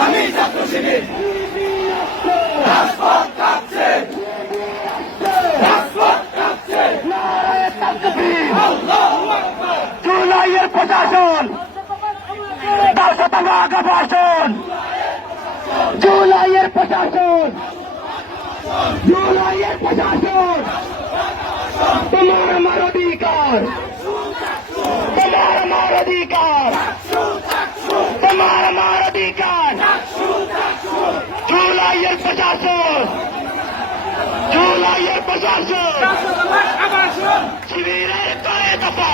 সংগ্রামী ছাত্র শিবির রাজপথ কাঁপছে, রাজপথ কাঁপছে। জুলাইয়ের প্রশাসন 10 আগা ভাষণ, জুলাইয়ের প্রশাসন, জুলাইয়ের প্রশাসন, তোমার আমার অধিকার, তোমার আমার অধিকার, তোমার আমার অধিকার। জুলাইয়ের প্রশাসন, জুলাইয়ের প্রশাসন, শিবিরের কয়ে দফা,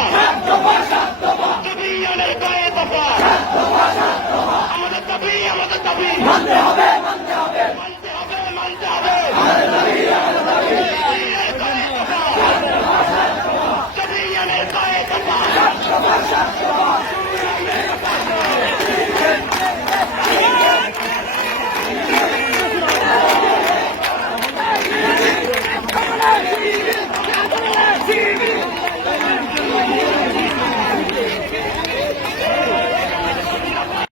জুবিয়নের কয়ে দফা, আমাদের দাবি, আমাদের দাবি মানতে হবে, মানতে হবে, মানতে হবে, মানতে হবে। শিবিরের কয়ে দফা, জুবিয়নের কয়ে দফা।